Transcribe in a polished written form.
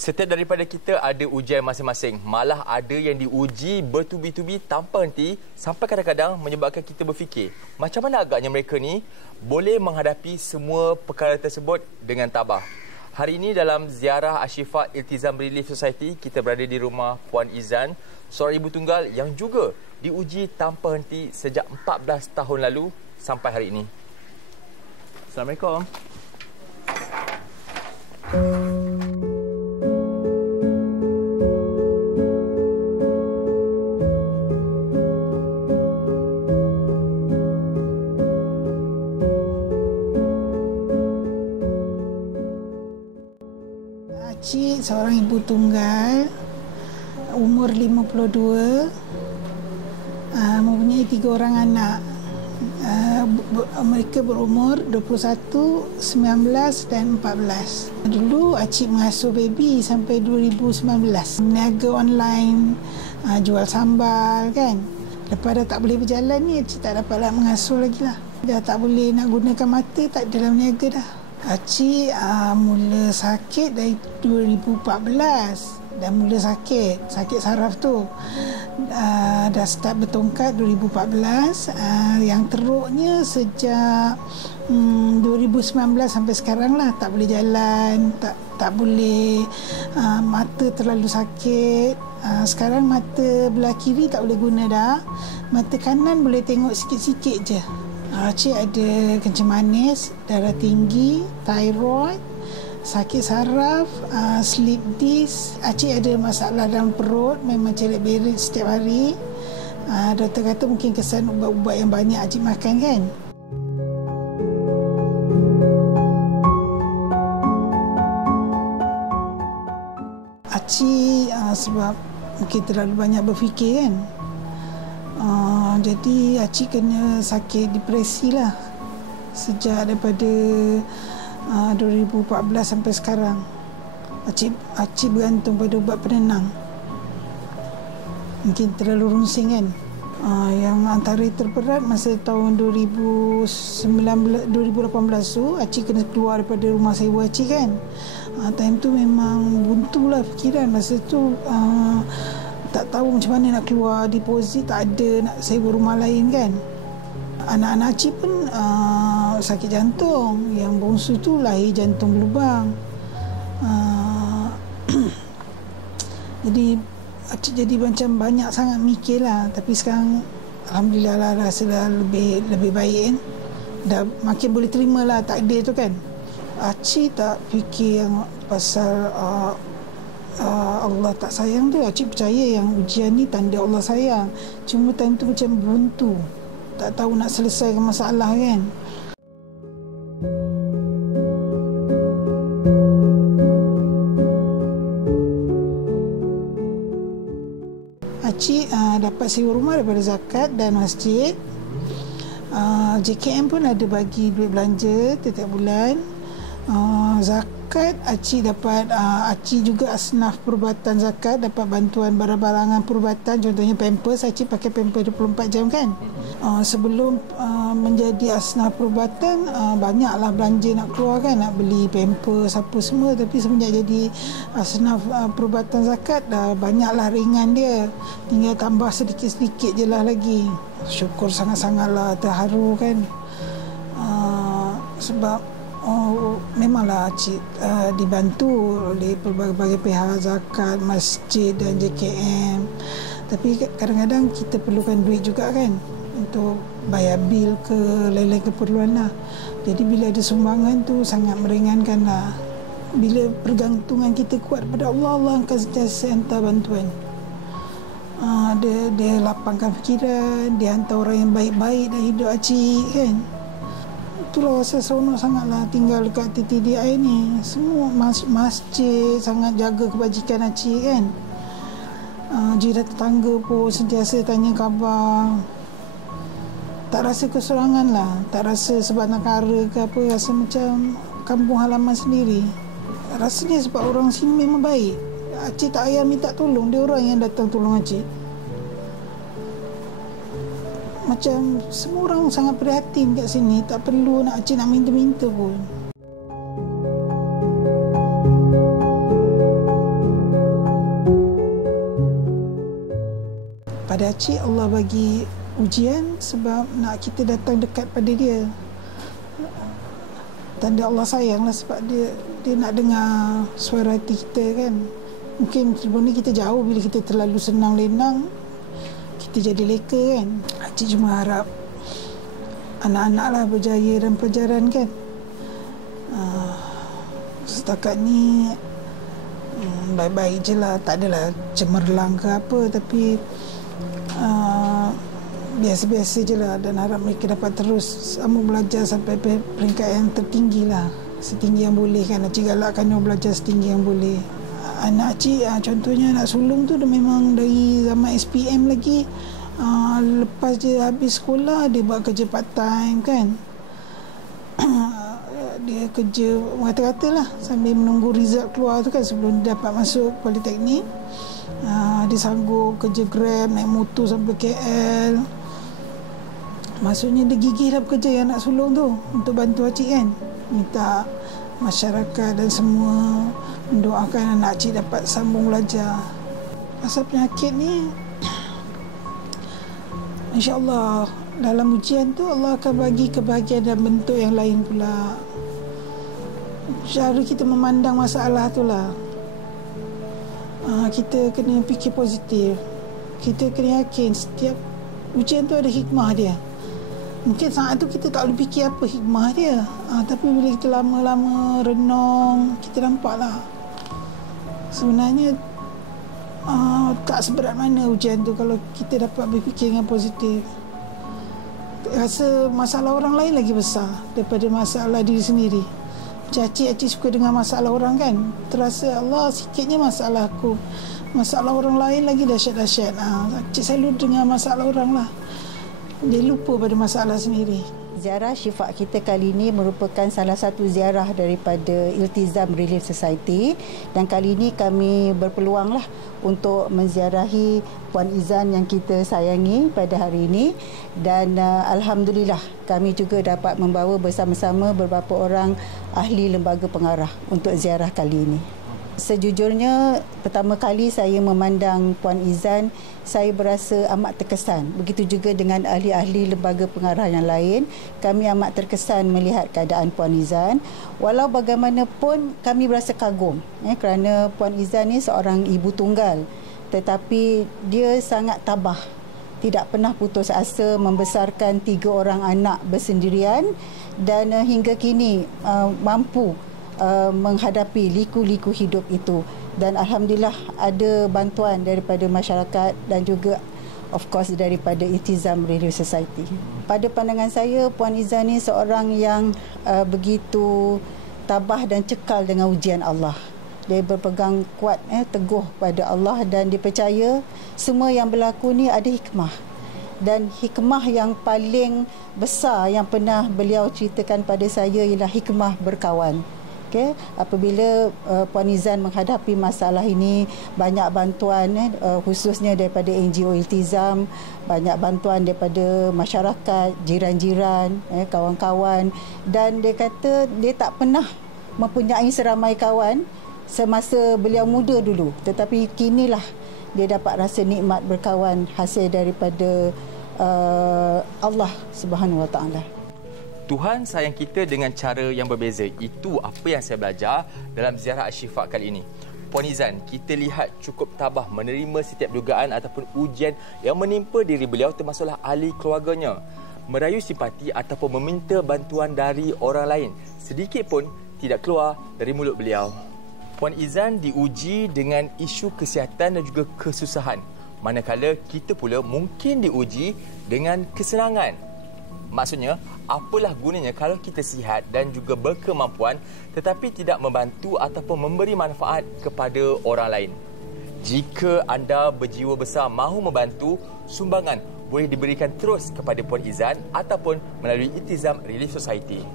Setiap daripada kita ada ujian masing-masing. Malah ada yang diuji bertubi-tubi tanpa henti sampai kadang-kadang menyebabkan kita berfikir, macam mana agaknya mereka ni boleh menghadapi semua perkara tersebut dengan tabah. Hari ini dalam ziarah Ashifa Iltizam Relief Society, kita berada di rumah Puan Izan, seorang ibu tunggal yang juga diuji tanpa henti sejak 14 tahun lalu sampai hari ini. Assalamualaikum. Cik seorang ibu tunggal, umur 52, mempunyai 3 orang anak. Mereka berumur 21, 19 dan 14. Dulu Acik mengasuh baby sampai 2019. Meniaga online, jual sambal kan. Lepas dah tak boleh berjalan ni, Acik tak dapatlah mengasuh lagi lah. Dah tak boleh nak gunakan mata, tak dalam meniaga dah. Acik mula sakit dari 2014. Dah mula sakit saraf tu. Dah start bertongkat 2014. Yang teruknya sejak 2019 sampai sekarang lah. Tak boleh jalan, tak boleh, mata terlalu sakit. Sekarang mata belah kiri tak boleh guna dah. Mata kanan boleh tengok sikit-sikit je. Acik ada kencing manis, darah tinggi, thyroid, sakit saraf, slip disc. Acik ada masalah dalam perut, memang cerit-berit setiap hari. Doktor kata mungkin kesan ubat-ubat yang banyak Acik makan kan. Acik sebab mungkin terlalu banyak berfikir kan. Jadi Acik kena sakit depresi lah sejak daripada 2014 sampai sekarang. Acik bergantung pada ubat penenang. Mungkin terlalu runsing kan. Yang antara terberat masa tahun 2018 tu, Acik kena keluar daripada rumah sewa Acik kan. Time tu memang buntu lah fikiran. Masa tu tak tahu macam mana nak keluar, deposit tak ada, nak sewa rumah lain kan. Anak-anak Acik pun sakit jantung. Yang bongsu tu lahir jantung berlubang. Jadi Acik jadi macam banyak sangat mikir lah. Tapi sekarang alhamdulillah lah, rasa dah lebih baik kan. Dah makin boleh terima lah takdir tu kan. Acik tak fikir yang pasal Allah tak sayang tu. Acik percaya yang ujian ni tanda Allah sayang. Cuma time tu macam buntu, tak tahu nak selesaikan masalah kan. Acik dapat sewa rumah daripada zakat dan masjid. JKM pun ada bagi duit belanja setiap bulan. Zakat Acik dapat, Acik juga asnaf perubatan zakat, dapat bantuan barang-barangan perubatan, contohnya pampers. Acik pakai pampers 24 jam kan. Sebelum menjadi asnaf perubatan, banyaklah belanja nak keluar kan, nak beli pampers apa semua. Tapi semenjak jadi asnaf perubatan zakat, dah banyaklah ringan dia, tinggal tambah sedikit-sedikit je lah lagi. Syukur sangat-sangatlah, terharu kan. Sebab memanglah Acik dibantu oleh pelbagai pihak, zakat, masjid dan JKM. Tapi kadang-kadang kita perlukan duit juga kan, untuk bayar bil ke lain-lain keperluan lah. Jadi bila ada sumbangan tu sangat meringankan lah. Bila pergantungan kita kuat pada Allah, Allah akan sentiasa hantar bantuan. Dia lapangkan fikiran, dia hantar orang yang baik-baik dalam hidup Acik kan. Itulah rasa seronok sangatlah tinggal dekat TTDI ni. Semua masjid sangat jaga kebajikan Acik kan. Jiran tetangga pun sentiasa tanya khabar. Tak rasa keserangan lah, tak rasa sebatang kara ke apa, rasa macam kampung halaman sendiri. Rasanya sebab orang sini memang baik. Acik tak payah minta tolong, dia orang yang datang tolong Acik. Macam semua orang sangat prihatin kat sini, tak perlu nak Acik nak minta-minta pun. pada Acik, Allah bagi ujian sebab nak kita datang dekat pada dia. Tanda Allah sayang lah, sebab dia nak dengar suara hati kita kan. Mungkin sebelum ni kita jauh, bila kita terlalu senang lenang, kita jadi leka kan. Acik cuma harap anak-anak lah berjaya dalam pelajaran kan. Setakat ni baik-baik je lah, tak adalah cemerlang ke apa, tapi biasa-biasa je lah, dan harap mereka dapat terus sambung belajar sampai peringkat yang tertinggi lah, setinggi yang boleh kan. Acik galakkan dia belajar setinggi yang boleh. Anak Acik contohnya anak sulung tu dah memang dari zaman SPM lagi, lepas dia habis sekolah dia buat kerja part time kan. Dia kerja rata-rata lah sambil menunggu result keluar tu kan, sebelum dia dapat masuk politeknik. Dia sanggup kerja Grab, naik motor sampai KL. Maksudnya dia gigih lah bekerja anak sulung tu untuk bantu Acik kan. Minta masyarakat dan semua mendoakan anak Acik dapat sambung belajar. Pasal penyakit ni, InsyaAllah dalam ujian tu Allah akan bagi kebahagiaan dan bentuk yang lain pula. Cara kita memandang masalah tu lah. Kita kena fikir positif. Kita kena yakin setiap ujian tu ada hikmah dia. Mungkin saat tu kita tak boleh fikir apa hikmah dia, tapi bila kita lama-lama renung, kita nampak lah sebenarnya tak seberat mana ujian tu kalau kita dapat berfikir dengan positif. Rasa masalah orang lain lagi besar daripada masalah diri sendiri. Macam Acik suka dengan masalah orang kan, terasa Allah sikitnya masalah aku, masalah orang lain lagi dahsyat-dahsyat. Acik selalu dengar masalah orang lah, dia lupa pada masalah sendiri. Ziarah Syifa kita kali ini merupakan salah satu ziarah daripada Iltizam Relief Society, dan kali ini kami berpeluanglah untuk menziarahi Puan Izan yang kita sayangi pada hari ini, dan Alhamdulillah kami juga dapat membawa bersama-sama beberapa orang ahli lembaga pengarah untuk ziarah kali ini. Sejujurnya pertama kali saya memandang Puan Izan, saya berasa amat terkesan. Begitu juga dengan ahli-ahli lembaga pengarah yang lain. Kami amat terkesan melihat keadaan Puan Izan. Walau bagaimanapun kami berasa kagum kerana Puan Izan ni seorang ibu tunggal, tetapi dia sangat tabah, tidak pernah putus asa membesarkan 3 orang anak bersendirian, dan hingga kini mampu menghadapi liku-liku hidup itu. Dan Alhamdulillah ada bantuan daripada masyarakat dan juga of course daripada Iltizam Relief Society. Pada pandangan saya, Puan Izan ni seorang yang begitu tabah dan cekal dengan ujian Allah. Dia berpegang kuat, teguh pada Allah, dan dia percaya semua yang berlaku ni ada hikmah. Dan hikmah yang paling besar yang pernah beliau ceritakan pada saya ialah hikmah berkawan. Okay. Apabila Puan Izan menghadapi masalah ini, banyak bantuan khususnya daripada NGO Iltizam, banyak bantuan daripada masyarakat, jiran-jiran, kawan-kawan, dan dia kata dia tak pernah mempunyai seramai kawan semasa beliau muda dulu, tetapi kinilah dia dapat rasa nikmat berkawan hasil daripada Allah Subhanahu Wa Taala. Tuhan sayang kita dengan cara yang berbeza. Itu apa yang saya belajar dalam ziarah Asy-Syifa kali ini. Puan Izan, kita lihat cukup tabah menerima setiap dugaan ataupun ujian yang menimpa diri beliau, termasuklah ahli keluarganya. Merayu simpati ataupun meminta bantuan dari orang lain sedikit pun tidak keluar dari mulut beliau. Puan Izan diuji dengan isu kesihatan dan juga kesusahan, manakala kita pula mungkin diuji dengan kesenangan. Maksudnya, apalah gunanya kalau kita sihat dan juga berkemampuan tetapi tidak membantu ataupun memberi manfaat kepada orang lain. Jika anda berjiwa besar mahu membantu, sumbangan boleh diberikan terus kepada Puan Izan ataupun melalui Iltizam Relief Society.